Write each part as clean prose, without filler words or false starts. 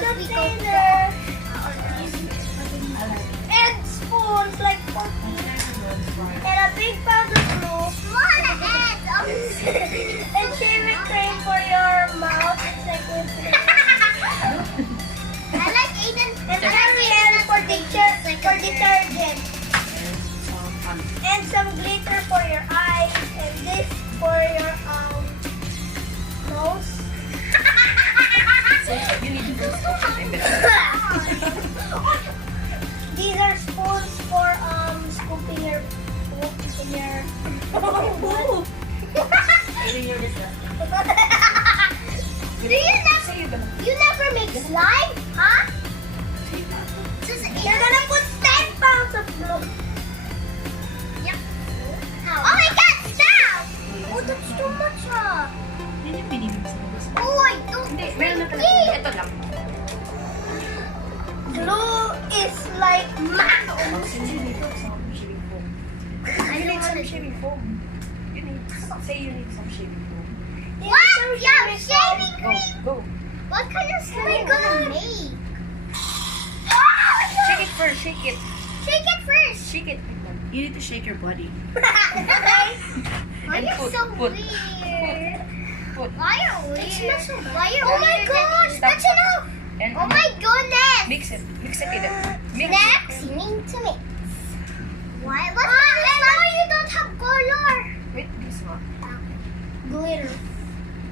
container. And spoons like 14. And a big pound of glue. And shaving cream for your mouth. It's like whipped I like Aiden. and Ariel for detergent. And some glitter for your eyes. And this for your nose. So you need to These are spoons for scooping your poop in your butt. You never make slime, huh? You're gonna put 10 pounds of glue. Yep. Oh my God! Stop! Oh, that's too much, Yun yung pinimig sa labas. Oh, I don't Hindi, meron na talaga. Ito lang. Glue is like You need some shaving foam. You need some shaving foam. You need, say you need some shaving foam. What? Yeah, shaving Go, cream. go. What kind of slime are you gonna make? Shake it first, shake it. Shake it first. Shake it. You need to shake your body. Why And are you put, so put. weird? Put. Why are you weird? Why are Oh my weird? gosh, Stop, That's stop. enough. And Oh my goodness. mix it. Mix it with it. Mix Next, you need to mix. Why? What's that? Now you don't have color. Wait, this one. glitter.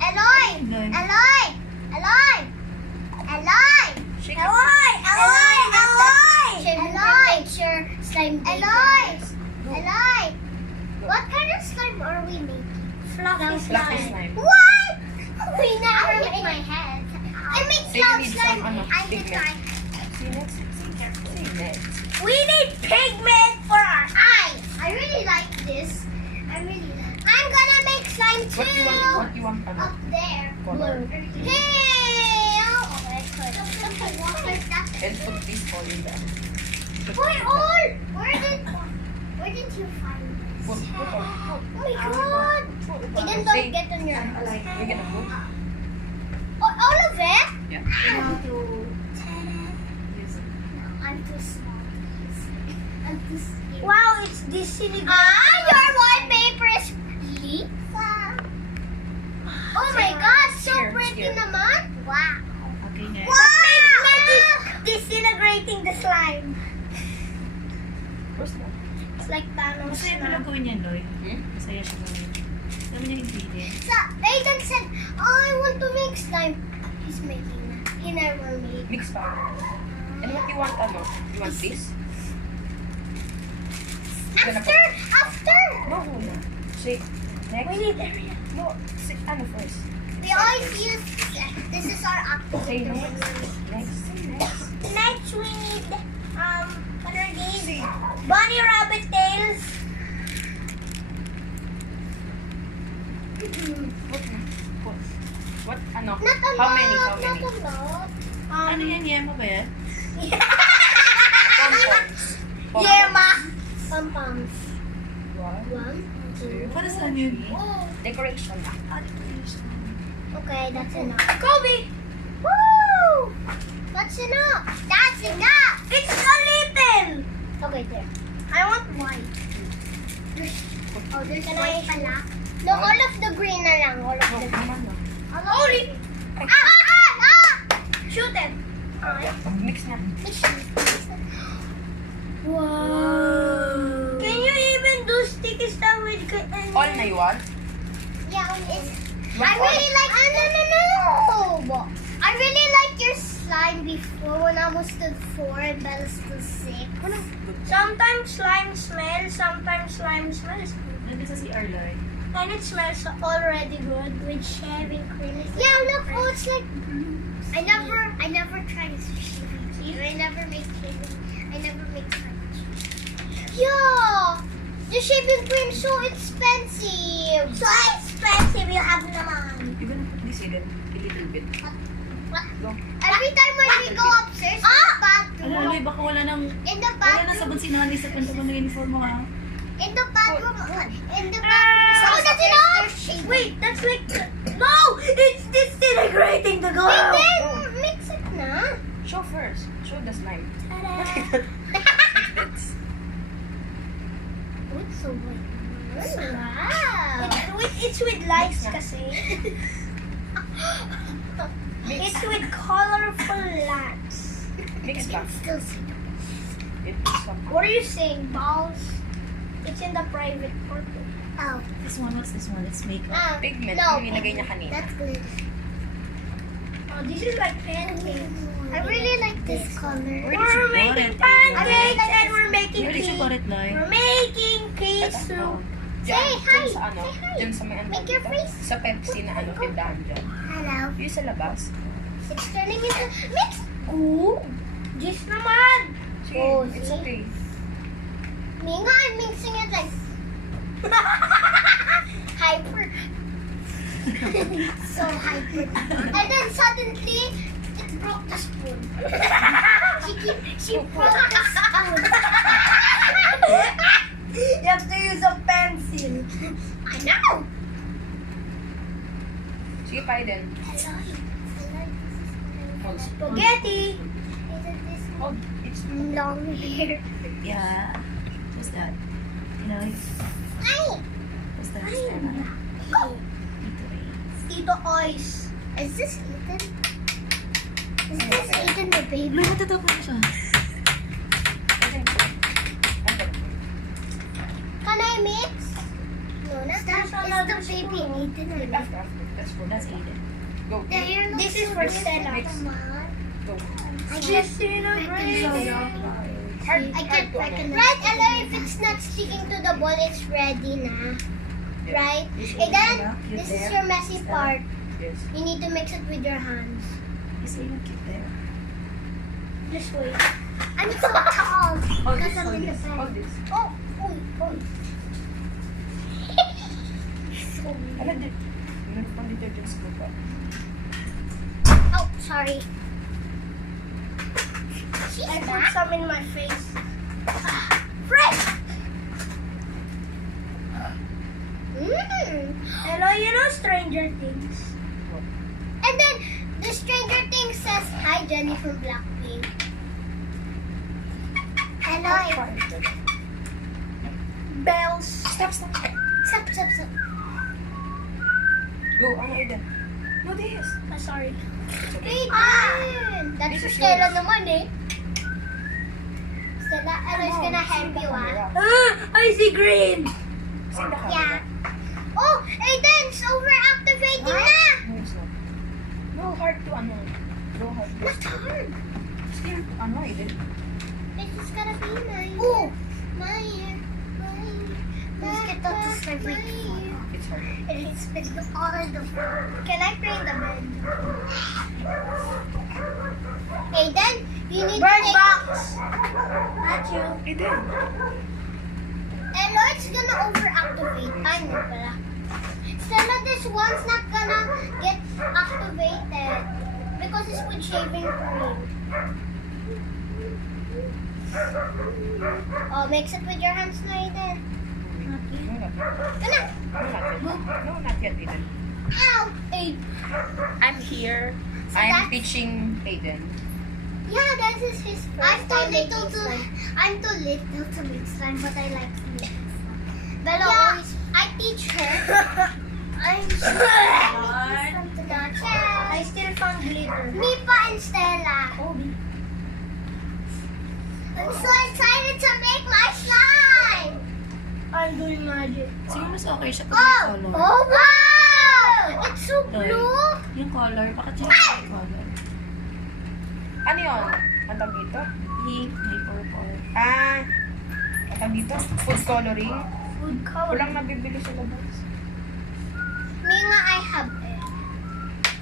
Eloy! Eloy. Eloy! Eloy! Eloy! Shake it. Eloy! Eloy! Eloy! Eloy! Slime Eloy! Eloy! What kind of slime are we making? Fluffy Fluffy slime. slime. What? We never make my head. I make So you cloud need slime. some, I can pigment. try. See next. See next. We need pigment for our eyes. I really like this. I'm gonna make slime too. What you want? Ano? Up there. Color. Hey! Oh, I could. And put this all in there. Wait, all! Where did you find this? Put all. Oh my God! Eden, don't get on your eyes. You're gonna put? All of it? Yeah. Yes. I'm too small. I'm too skinny. Wow, it's disintegrating. Your wallpaper is Lisa. Oh my God, so Here, pretty here. naman. Wow. Okay, next. Pigment is disintegrating the slime. First one. It's like Thanos Masaya mo na. lang gawin yan, Loy. Masaya siya gawin. Dami niya ingredients. So, Aiden said, oh, I want to make slime. He's making that. He never made. Mix pa. And what you want, ano? You want this? After. No, no. Shake. Next. We need area. No, ano first? We always use, this is our Okay, activity. next. Next. Next, we need, what are these? Bunny rabbit tails. What? Ano? Not a How lot, many? not a lot. Ano yan? Yema ba yan? Pom-poms. Yema. Pom-poms. One, two. Para saan yun? Decoration. Okay, that's enough. Kobe. Woo! That's enough. That's enough. It's a little. Okay, there. I want white. Oh, there's Can white I- pala. No, all of the green na lang. All of No, the green. naman na. Holy. Ah! Shoot it. Alright. Mix na. Wow. Can you even do sticky stuff with All na you want? Yeah, it's... What I really like... no. I really like your slime before when I was still 4 and Bella still 6. Sometimes slime smells, sometimes slime smells good. Nandun sa CR, Loy. And it smells already good with shaving cream. Yeah, look, oh, it's like blue. I never tried shaving cream. I never make slime. Yeah! The shaving cream so expensive. So expensive you have naman. You're gonna put this in it. A little bit. What? Go. Every time when we go upstairs in the bathroom, Ano, Loy, baka wala nang... in the Wala na bathroom, sabon si Nani sa kwento mo ng uniform mo, ha? in the bathroom, Oh, that's enough! Wait, that's like no! It's disintegrating the glue. Wait, then mix it na. Show first. Show the slime. Ta-da! It's Oh, it's so white. Wow. It's with lights kasi. It's with colorful lights. mix pa. Still see. It's some. What are you saying, balls? It's in the private part. Oh. This one, what's this one? It's makeup. Pigment. No, Yung nilagay niya kanina. That's good. Oh, this is like pancakes. I really like this color. Where did you We're put making it? pancakes and we're making Where did you pea. put it, Loy? We're making pea soup. Dyan, Say dyan hi. sa ano, Say hi. dyan sa may ano Make your dito, face. sa Pepsi na ano, tindahan dyan. Hello. Yung sa labas. It's turning into mix. Ooh, this naman. Sige, Oh, it's see? okay. Me nga, I'm mixing it like hyper. So hyper. And then suddenly, it broke the spoon. She broke the spoon. You have to use a pencil. I know. Sige, pa din. Spaghetti. Oh, it's Long hair. Yeah. What's that? You know, Ay! what's that? Ay! Stella? Oh, Tito Ois. is this Ethan? Is this Ethan the baby? Loy, natatapo na siya. Can I mix? No, not that. another It's the baby Ethan. the baby. After. That's for That's Aiden. Go. The hair looks This is so for different. Stella. Mix. Come on. Go. I Just can't. celebrating. Hard, I hard can't. to ano. Right, Ella, if it's not sticking to the ball, it's ready na. Yeah. Right? Is And Aiden then, enough? You this is there? your messy Stella? part. Yes. You need to mix it with your hands. Is Aiden cute there? Just wait. I'm so tall. Hold Because this, I'm hold in the this, bed. hold this. Oh, oy, oy. So Ano weird. din? Meron pang detergent scoop pa. Oh, sorry. She's I put back. some in my face. Fresh. Mm. Hello, you know Stranger Things. And then the Stranger Things says hi, Jenny from Blackpink. Hello. Bells. Stop, stop, stop. Stop, stop, stop. Go, ano Aiden? No, this. Sorry. It's okay. Aiden! That's This is Stella yours. naman eh. Stella, Ella's gonna help you I see green. See the camera? Yeah. Oh, Aiden, it's overactivating na! No, it's not. No, hard to ano. Go hard to Not hard. Still, ano Aiden? This is gonna be mine. Oh! My hair. My hair. Let's get that to sleep. It's hard. It's been all in the floor. Can I play the bed? Aiden, you need Bird to take... box. Not you. Aiden. Hello, it's gonna overactivate. I know pala. Stella, this one's not gonna get activated because it's with shaving cream. Oh, mix it with your hands na, Aiden. No, not yet. Gana. No, not yet. No, not yet, Aiden. Ow! Aiden. I'm here. So I'm that's- teaching Aiden. Yeah, that is his first time making slime. I'm too little to make slime, but I like to make slime. Bella always... I teach her. I'm I still found glitter. Mipa and Stella. Obi. I'm so excited to make my slime! I'm doing magic. Siguro mas okay siya pag Oh! may color. Oh, wow! It's so Loy, blue! yung color, bakit siya may color? Ano yun? Ang tawag dito? Pink, may purple. Ang tawag dito? Food coloring? Food color. Walang nabibili sa labas. Me nga, I have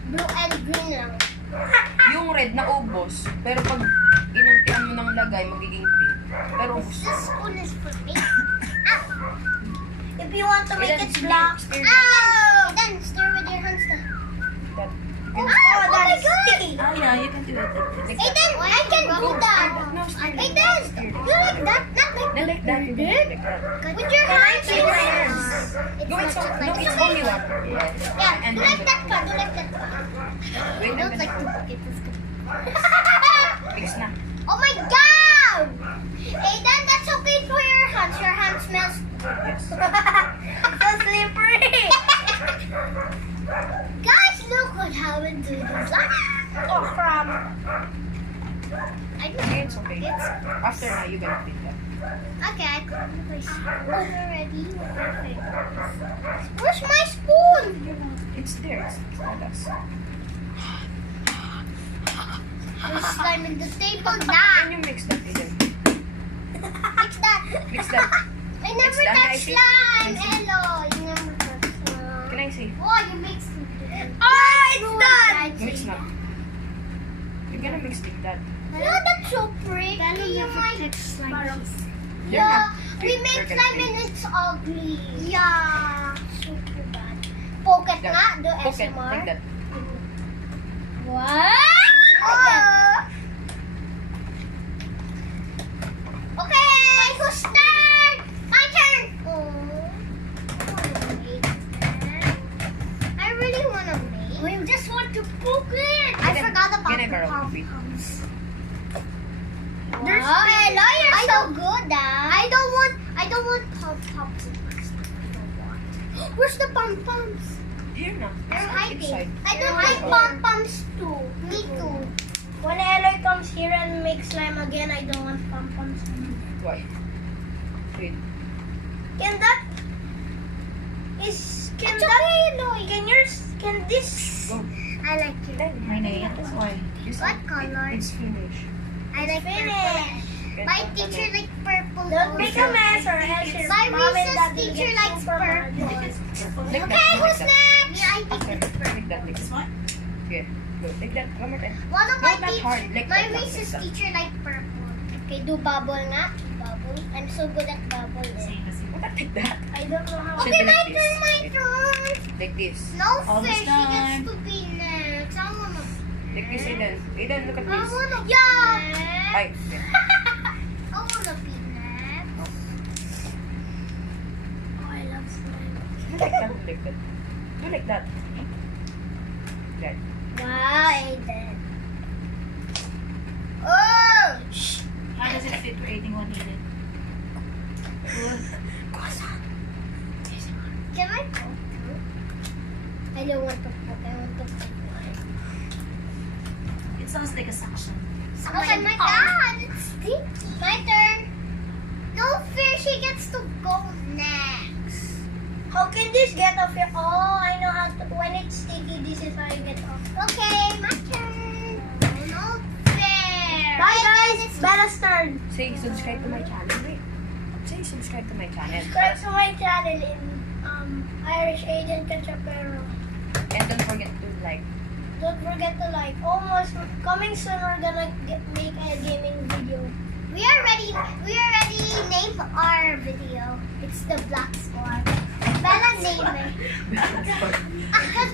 blue and green lang. Yung red na ubos, pero pag inuntian mo ng lagay, magiging pink. Pero This spoon is for me. If you want to make it black. Ow! Then stir with your hands na. Oh, my that is God! sticky. Ah, yeah, you can do it like this. Aiden, I can do that. No, stir like Aiden, that, stir like you like that? Not like Not like that, you do it like that. with your Can I hands. take my hands? It's No, not it's, just no, like it's that. only water. Yeah, And do then like that pa, do like that pa. Wait, I don't I'm like to gonna- bucket this. It's so slippery. Guys, look what happened to this. Oh crap. I Okay, it's know. okay. It's After now, you gonna pick that. okay. I got my spoon already. Okay. Where's my spoon? It's there. It's not us. There's slime in the table. Can Nah. you mix that, Eden? Mix that. Mix that. I never that, touched I see. slime. I see. Hello. You never touched slime. Can I see? Oh, you mixed it. Oh, it's done. No, it's not. You're gonna mix with that. No, that's so pretty. You might. Yeah. Yeah, we make You're gonna slime pick. and it's ugly. Yeah. Super bad. Poke it Yeah. nga, do Okay, SMR. like that. What? Okay, who's turn? My turn. I really wanna make. I just want to poke it. I forgot about Get a the barrel pom of it. poms. There's Wow, hello, you're so good, I don't want pom poms. Where's the pom poms? Here na. They're hiding. Inside. I don't like pom poms too. Me too. When Eloy comes here and makes slime again, I don't want pom-poms. Why? Wait. Can that... Can It's that... okay, Eloy. Can this... Go. I like it. My name is why. This What one, color? It's finished. I like Finish. purple. My teacher like purple. Don't make a also. mess or else your My mom and recess dad will teacher get likes super mad. purple. Like Okay, that, who's like that. next? Yeah, I think it's purple. Like that, like This that. one? Here. Go. Like that. One more time. One of my No, not hard. teacher, Like my that, like recess that. teacher like purple. Okay, do bubble nga. Bubble. I'm so good at bubble. Same as you. Not like that. I don't know how... Should Okay, be my like this. turn, my turn. Like this. No Almost fair, she gets done. to be next. I wanna be Like this, Eden. Eden, look at I this. wanna be next. Ay. Yeah. I wanna be next. Oh, I love slime. Like that, like that. Do like that. That. Wow, Aiden. Oh! Shh. How does it fit creating one needed? Can I go through? I don't want to poke. I want to poke. It sounds like a suction. Oh my god, it's stinky. My turn. No fear, she gets to go next. How can this get off your... Oh, I know how to... When it's sticky, this is how you get off. Okay, my turn. No fair. Bye, guys. Bella's turn. Say subscribe to my channel. Wait. Say subscribe to my channel. Subscribe to my channel in Irish Agent Cachapero. And don't forget to like. Don't forget to like. Almost coming soon, we're gonna make a gaming video. We already named our video. It's the Black Squad. Bella named it. Because